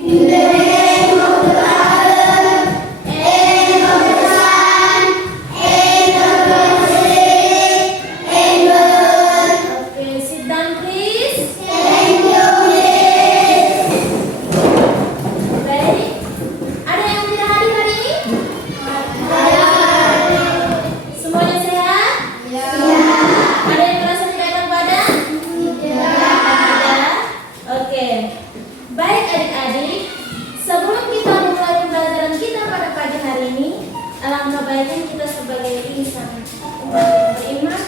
Okay, sit down please. Baik. Ada yang tidak hadir hari ini? Semuanya sehat? Ada yang merasa tidak enak badan? Ada. Oke. Baik adik-adik, sebelum kita memulai pembelajaran kita pada pagi hari ini, alangkah baiknya kita sebagai insan umat yang beriman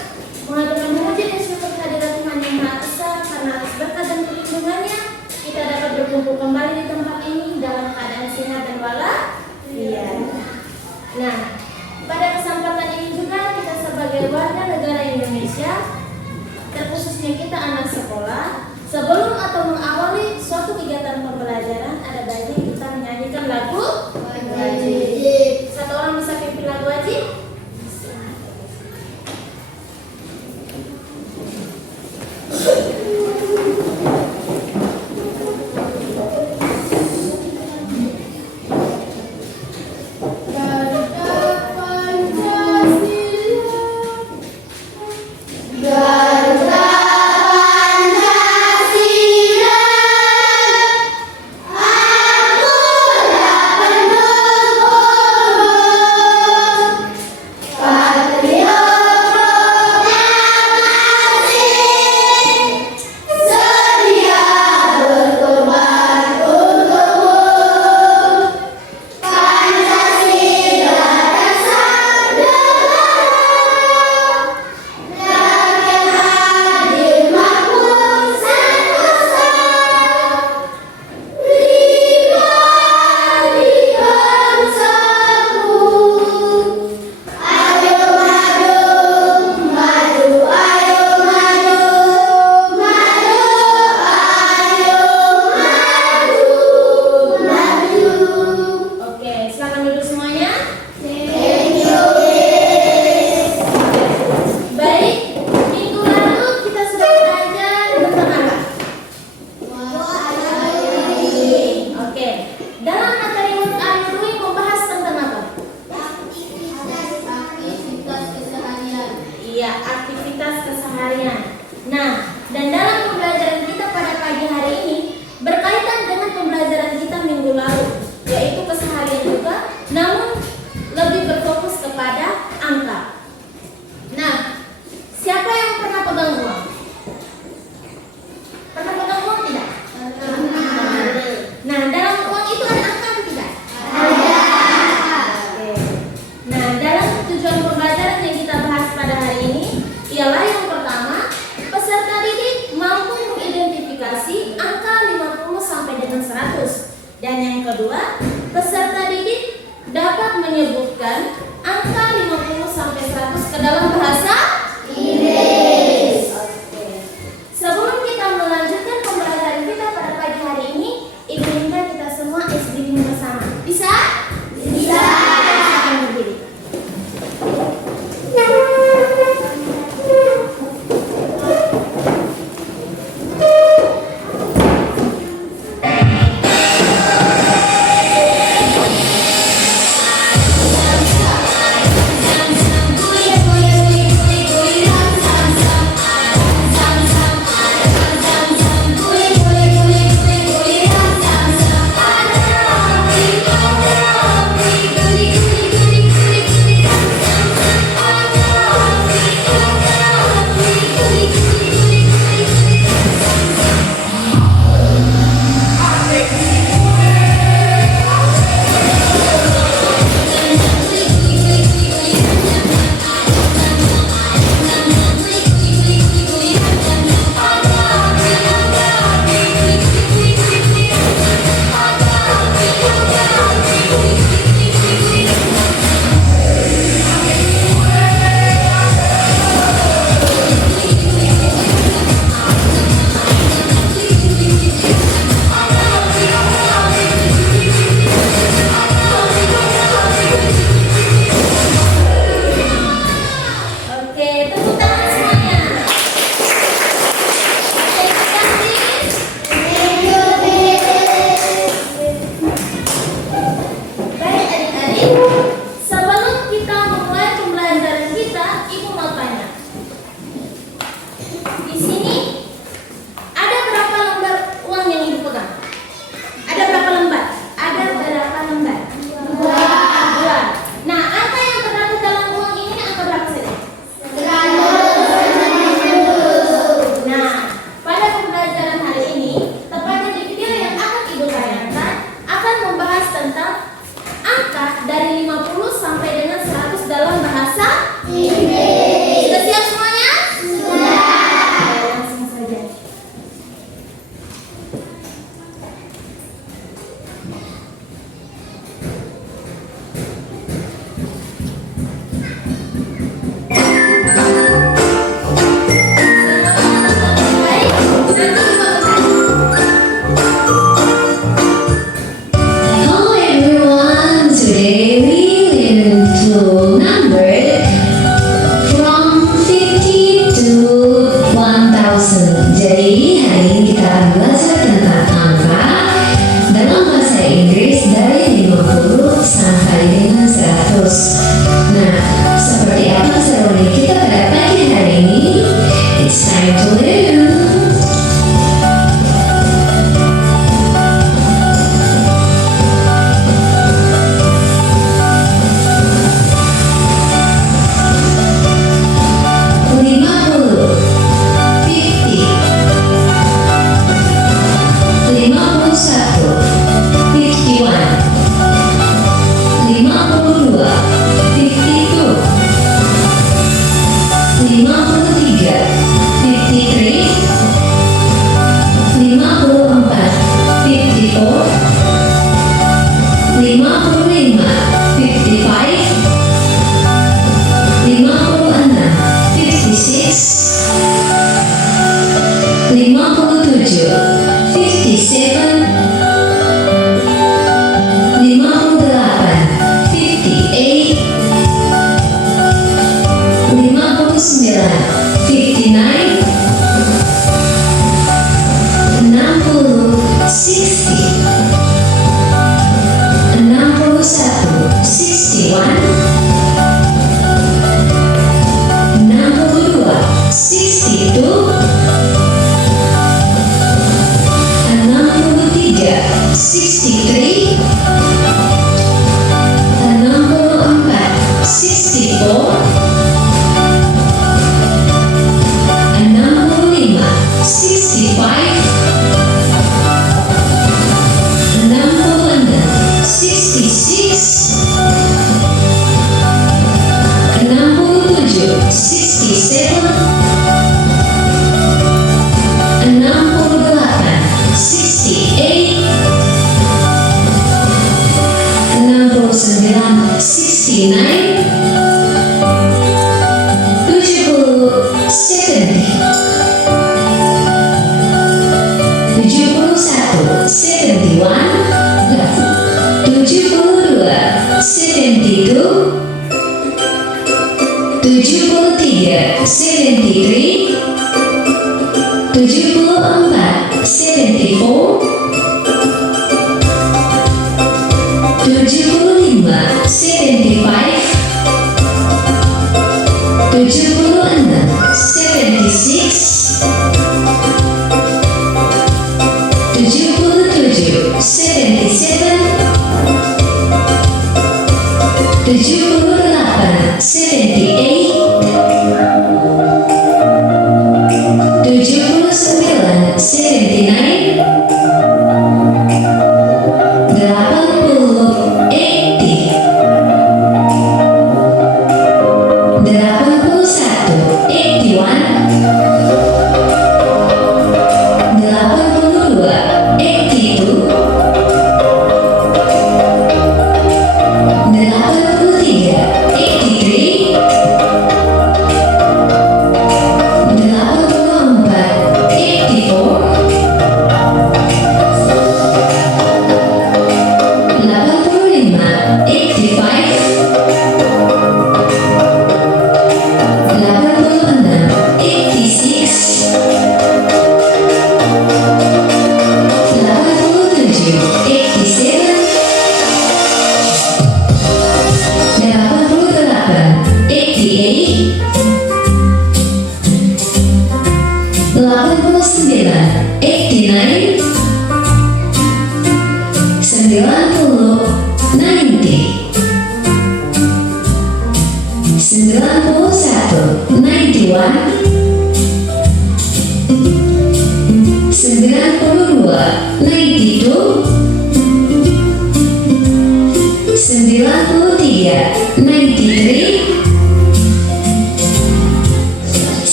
mengaturkan memuji dan syukur kehadirat Tuhan Yang Maha Esa, karena atas berkat dan perlindungannya kita dapat berkumpul kembali di tempat ini dalam keadaan sehat dan walafiat. Nah, pada kesempatan ini juga kita sebagai warga negara Indonesia, terkhususnya kita anak sekolah, sebelum atau mengawali suatu kegiatan pembelajaran, ada baiknya kita menyanyikan lagu wajib. Satu orang bisa pimpin lagu wajib? Oke, silakan duduk semuanya. Baik, minggu lalu kita sudah belajar tentang apa? Oke, dalam materi Hut Anurui membahas tentang apa? Iya, aktivitas keseharian. Nah, dan dalam pembelajaran kita pada pagi hari ini berkaitan dengan pembelajaran kita minggu lalu, yaitu keseharian juga, namun lebih berfokus kepada angka. Nah, siapa yang pernah pegang uang? Pernah pegang uang tidak? Nah, dalam uang itu ada angka atau tidak? Oke. Nah, dalam tujuan pembelajaran yang kita bahas pada hari ini ialah yang pertama, peserta didik mampu mengidentifikasi angka 50 sampai dengan 100. Dan yang kedua, peserta didik dapat menyebutkan angka 50 sampai 100 ke dalam bahasa Inggris. Oke. Sebelum kita melanjutkan pembelajaran kita pada pagi hari ini, Ibu minta kita semua SDM bersama. Bisa? Bisa. Silakan berdiri. Goyang, goyang, goyang, goyang. 63, 64, 65, 65,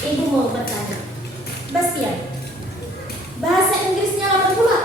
Ibu mau bertanya, Bastian, bahasa Inggrisnya apa pula?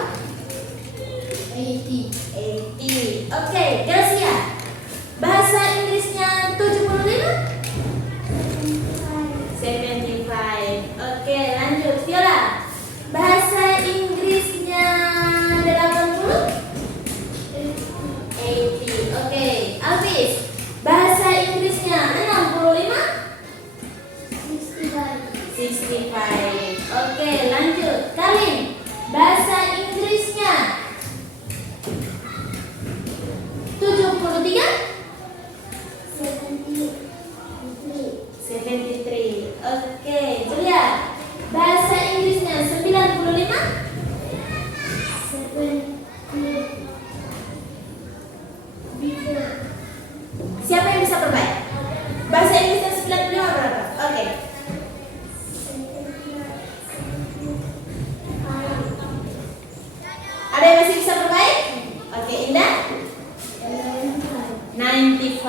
Ada yang masih bisa berbaik? Oke, Indah? 95.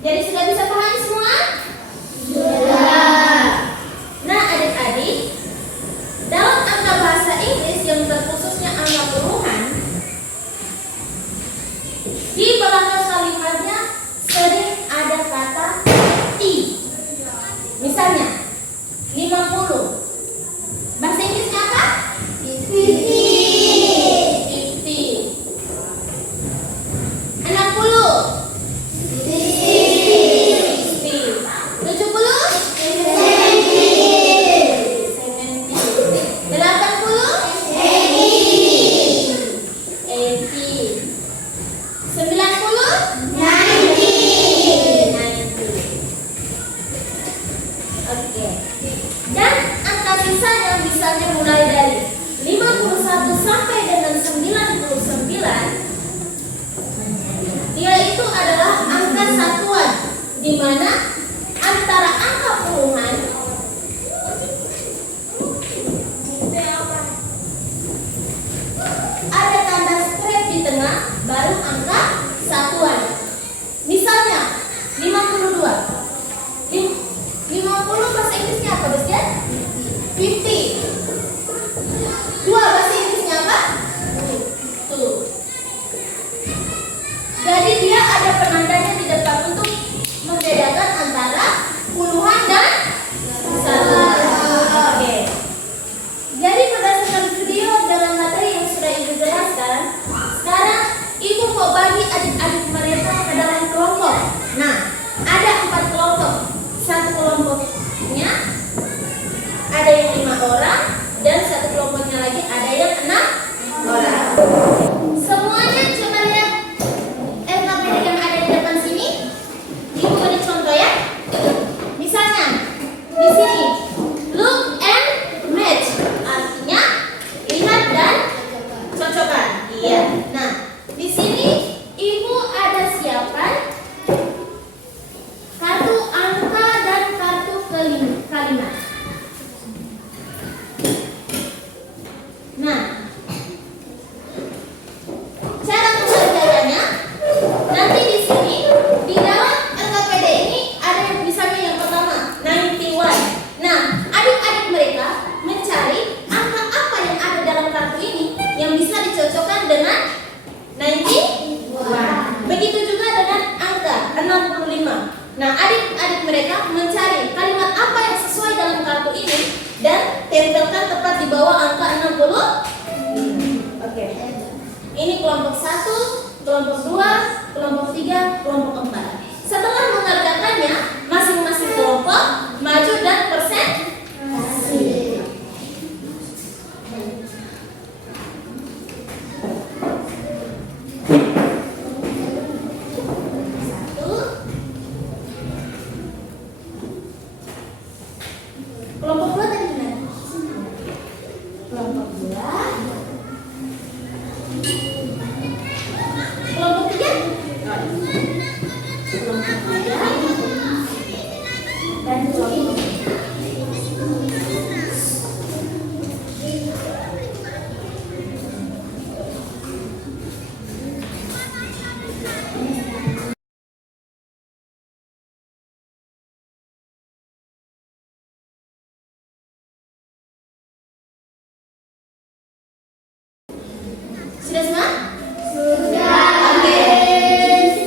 Jadi sudah bisa paham semua? Sudah. Nah, adik-adik, dalam angka bahasa Inggris yang terkhususnya angka puluhan, di belakang kalimatnya sering ada kata T. Misalnya 50. Bahasa Inggrisnya apa? 50. 60. 51 sampai dengan 99, dia itu adalah angka satuan, di mana antara angka puluhan ada tanda strip di tengah, baru angka satuan. Misalnya 52. 50 bahasa Inggrisnya apa, Bestian? 50. 2 bahasa Inggrisnya apa? 2. Jadi dia ada penandanya di depan untuk membedakan antara puluhan dan satuan. Oke. Jadi berdasarkan video dengan materi yang sudah Ibu jelaskan, sekarang Ibu mau bagi adik-adik mereka ke dalam kelompok. Nah, ada 4 kelompok. Satu kelompoknya ada yang 5 orang, dan satu kelompoknya lagi ada yang 6 orang. Semuanya coba lihat LKPD yang ada di depan sini. Ibu beri contoh ya. Misalnya di sini look and match, artinya lihat dan cocokkan. Iya. Nah, di sini Ibu ada siapkan kartu angka dan kartu kalimat. Nah, cara mengerjakannya nanti di sini di dalam LKPD ini ada yang misalnya yang pertama 91. Nah, adik-adik mereka mencari angka apa yang ada dalam kartu ini yang bisa dicocokkan dengan 91. Begitu juga dengan angka 65. Nah, adik-adik mereka mencari kalimat apa yang sesuai dalam kartu ini dan tempelkan tepat di bawah angka 60. Oke. Ini kelompok 1, kelompok 2, kelompok 3, kelompok 4. Setelah mengerjakannya, masing-masing kelompok maju dan presentasi. Kelompok 2 tadi gimana? Kelompok 2. Kelompok 3. Kelompok 3. Dan kelompok 4. Sudah semua? Sudah. Oke.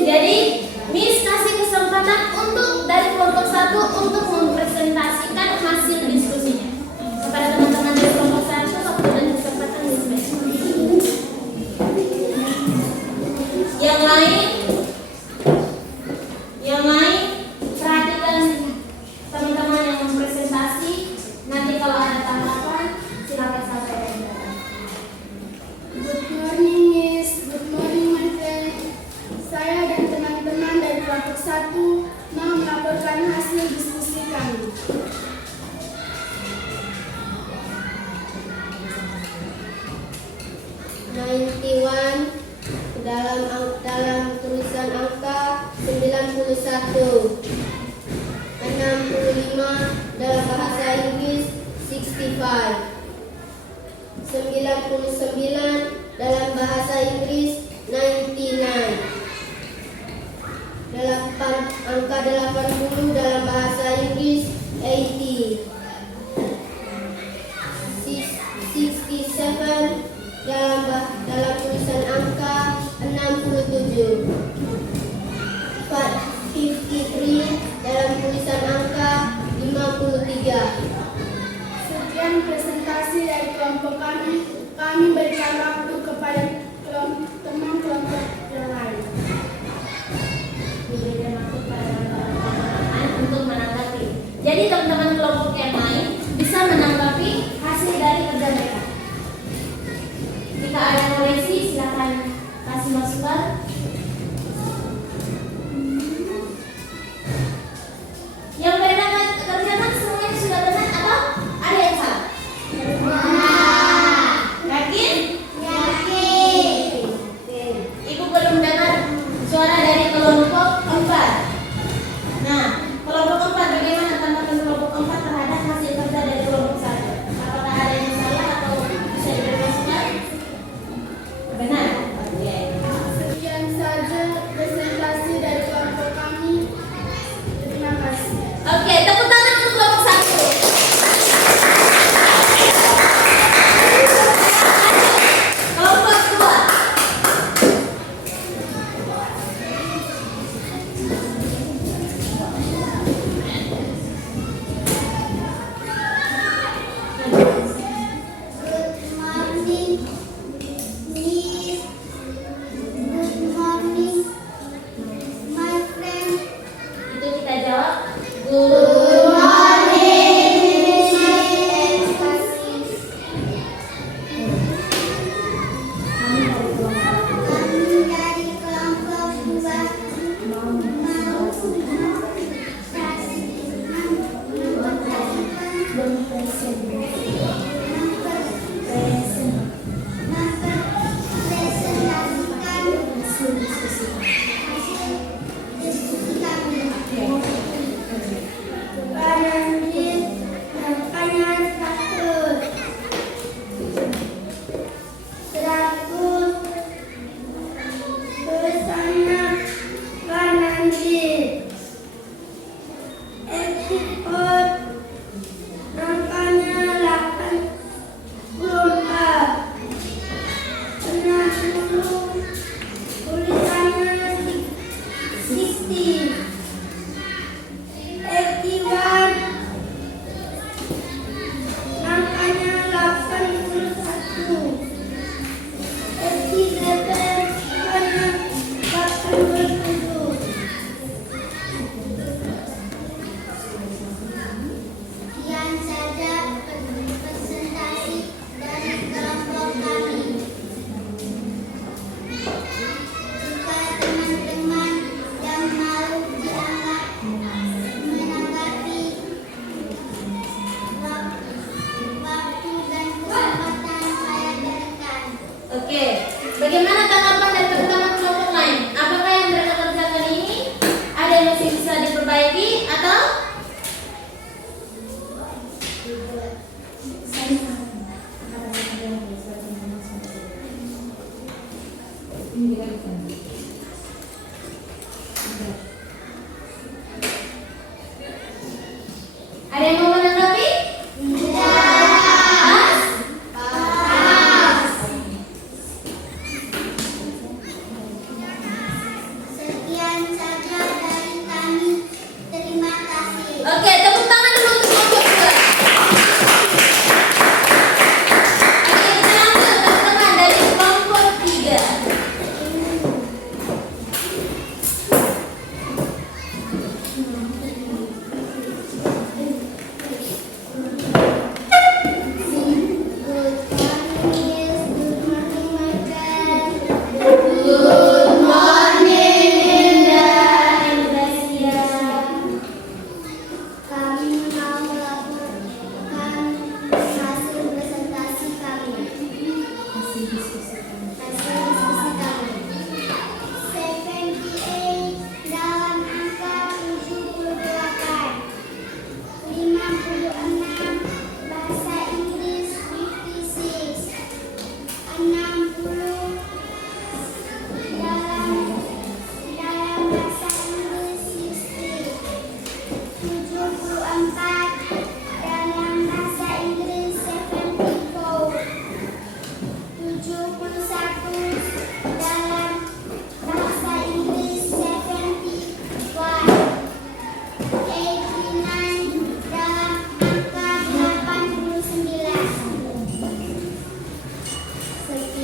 Jadi Miss kasih kesempatan untuk dari kelompok 1 untuk mempresentasikan hasil diskusinya kepada teman-teman dari kelompok 1. Waktu dan kesempatan Miss. Yang lain perhatikan teman-teman yang mempresentasi. Nanti kalau ada tanggapan silakan sampaikan. Good morning, Miss. Good morning, my friend. Saya dan teman-teman dari kelompok 1 mau melaporkan hasil diskusi kami. dalam tulisan angka 91, 65 dalam bahasa Inggris 65, 99, dalam bahasa Inggris 99. Angka 80 dalam bahasa Inggris 80. 67 dalam tulisan angka 67. 53 dalam tulisan angka 53. Sekian presentasi dari kelompok kami. Kami berikan waktu kepada teman kelompok yang lain. Diberikan waktu pada teman-teman untuk menanggapi. Jadi teman-teman kelompok yang lain bisa menanggapi hasil dari kerja mereka. Jika ada koreksi silakan kasih masukan. Yang mereka kerjakan semuanya sudah benar atau ada yang salah? Yakin? Yakin. Ibu belum dengar suara dari kelompok 4. Nah, kelompok 4 bagaimana tanggapan kelompok 4 terhadap hasil kerja dari kelompok 1? Apakah ada yang salah atau bisa diberi masukan? Benar. Oke. Sekian saja presentasi dari kelompok kami. Terima kasih. Oke, tepuk tangan untuk kelompok 1. Kelompok 2. Itu kita jawab. Good Bagaimana tanggapan dari teman-teman kelompok lain? Apakah yang mereka kerjakan ini ada yang masih bisa diperbaiki atau? Ada yang mau menanggapi? Oke, tepuk tangan dulu untuk kelompok 2. Oke, kita lanjut teman-teman dari kelompok 3. Good morning, Indah Indonesia. Kami mau melaporkan hasil presentasi kami. Hasil diskusi kami. 78 dalam angka 78. 56 bahasa Inggris 56.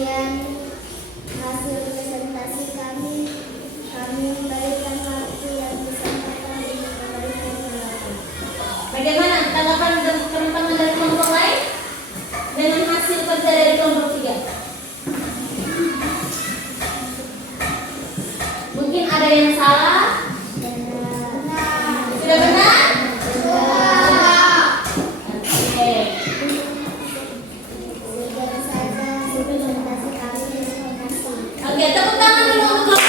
Sekian hasil presentasi kami. Kami memberikan waktu dan kesempatan untuk memberikan jawaban. Bagaimana tanggapan teman-teman dari kelompok lain dengan hasil kerja dari kelompok 3? Mungkin ada yang salah. Sudah benar? Oke. Sekian saja hasil presentasi kami. Terima kasih. Oke, tepuk tangan dulu untuk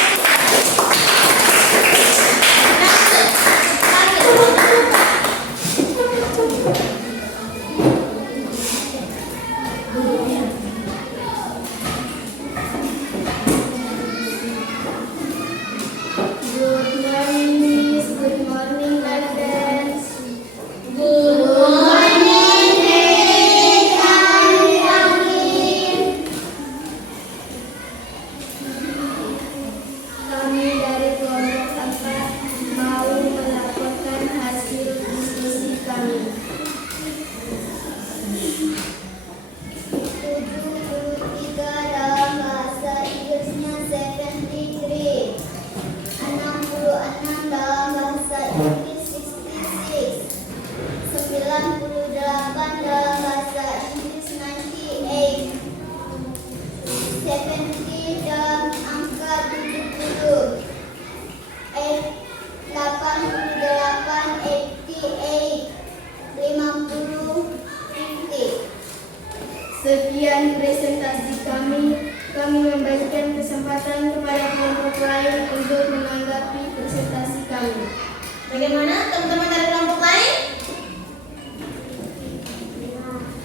Good morning, Miss. Good morning, my friends. Good morning. Kami dari kelompok 4 mau melaporkan hasil diskusi kami. 73 dalam bahasa Inggrisnya 73, 66 dalam bahasa Inggris 66, 98 dalam bahasa Inggris 98, 70 dalam angka 70, 88, 88, 50, 50. Sekian presentasi kami. Kami memberikan kesempatan kepada kelompok lain untuk menanggapi presentasi kami. Bagaimana teman-teman dari kelompok lain?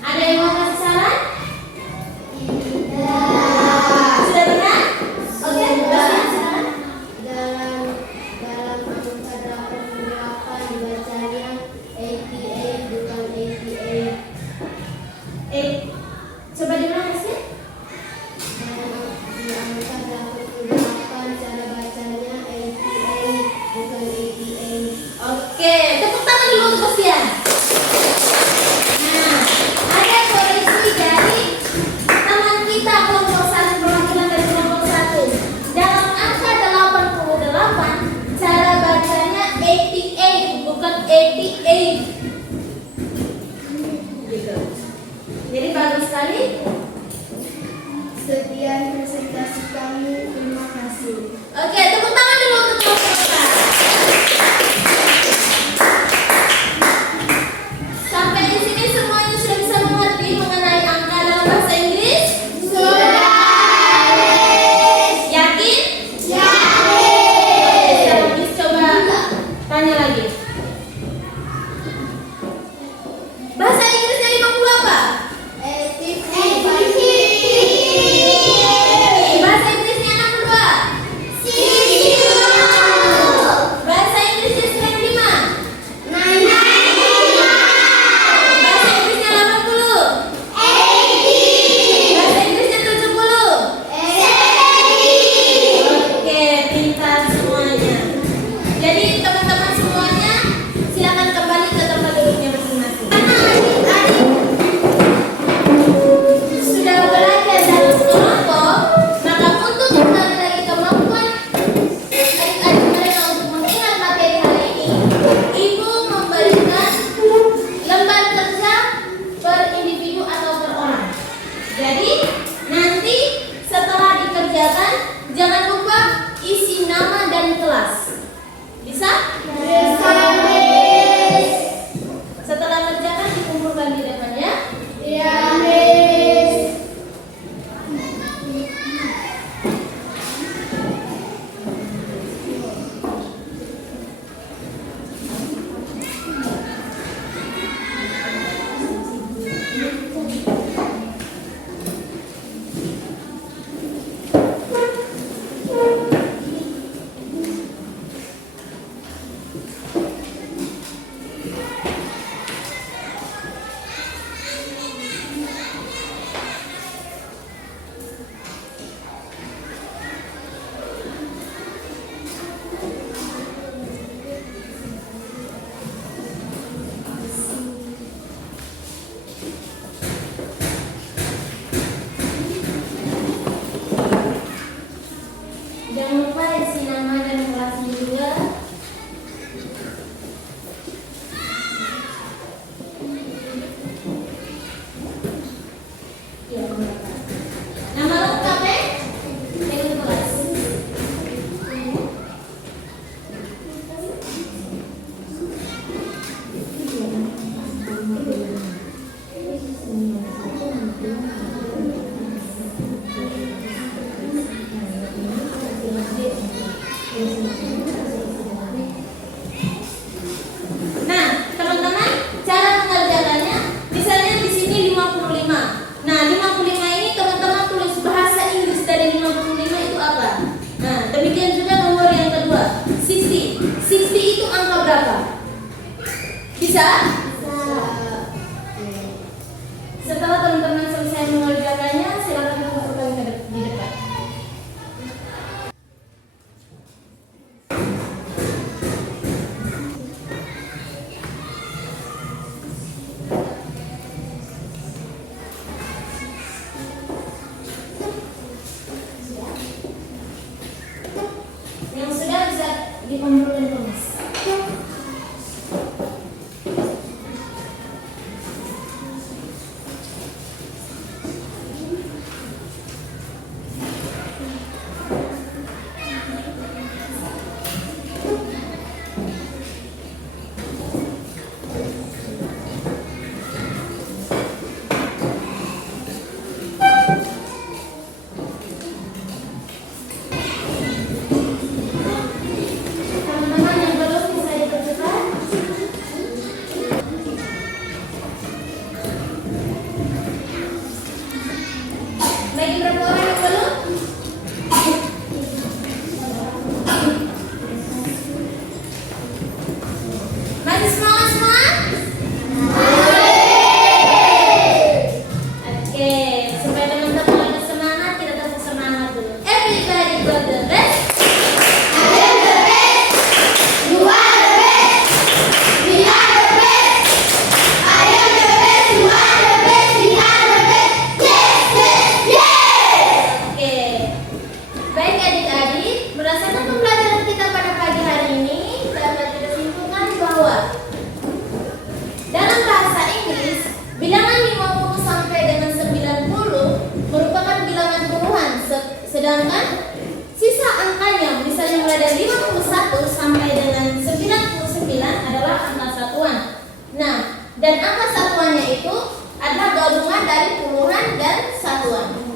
Ada yang mau kasih saran? Sudah benar? Oke, kasih saran. Dalam angka 88 bacanya 88 bukan 88. Coba diulang sih. Di angka 88 cara bacanya 88 bukan 88. Oke, tepuk tangan dulu untuk Bastian. Nah, ada koreksi dari teman kita kelompok 1, perwakilan dari kelompok 1. Dalam angka 88, cara bacanya 88 bukan 88. Gitu. Jadi bagus sekali. Sekian presentasi kami. Terima kasih. Oke, tepuk tangan dulu untuk kelompok 4. Sampai di sini semuanya sudah bisa mengerti mengenai angka dalam bahasa Inggris? Yakin? Oke, sekarang Miss coba tanya lagi. Bahasa Inggrisnya 50 apa? Bahasa Inggrisnya 62. Bisa? Setelah teman-teman selesai mengerjakannya, silakan kumpulkan di depan. Yang sudah bisa dikumpulkan tulis. Teman-teman yang belum bisa dikerjakan. Lagi berapa orang yang belum? Masih semangat semua? Oke, supaya teman-teman ada semangat, kita tetap semangat dulu. Everybody do the best. Oke, baik adik-adik, berdasarkan pembelajaran kita pada pagi hari ini dapat kita simpulkan bahwa dalam bahasa Inggris bilangan 50 sampai dengan 90 merupakan bilangan puluhan, sedangkan sisa angkanya misalnya mulai dari 51 sampai dengan 99 adalah angka satuan. Nah, dan angka satuannya itu adalah gabungan dari puluhan dan satuan.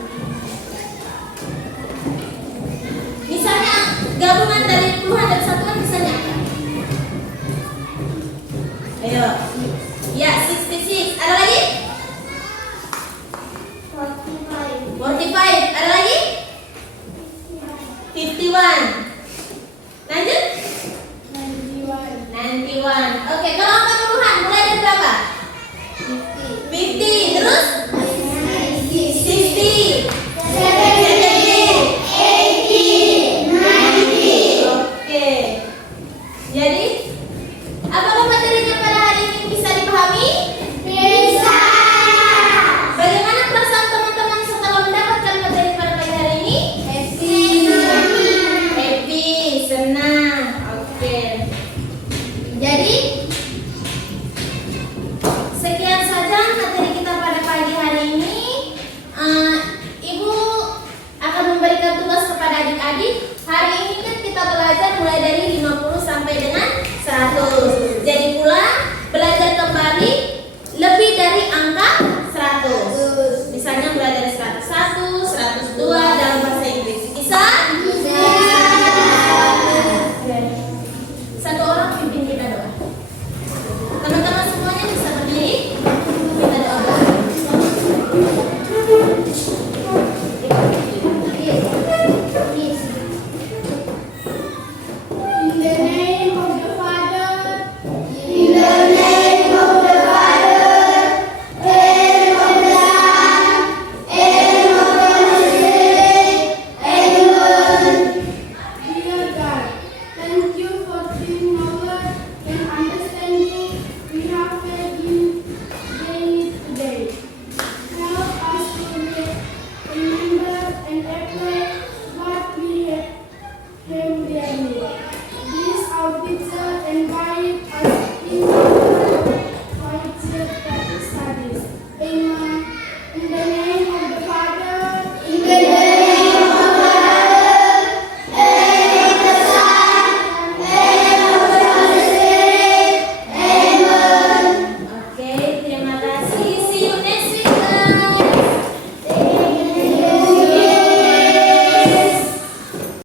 Misalnya gabungan dari puluhan dan satuan misalnya apa? Ayo. Ya, 66. Ada lagi? 45. Ada lagi? 51.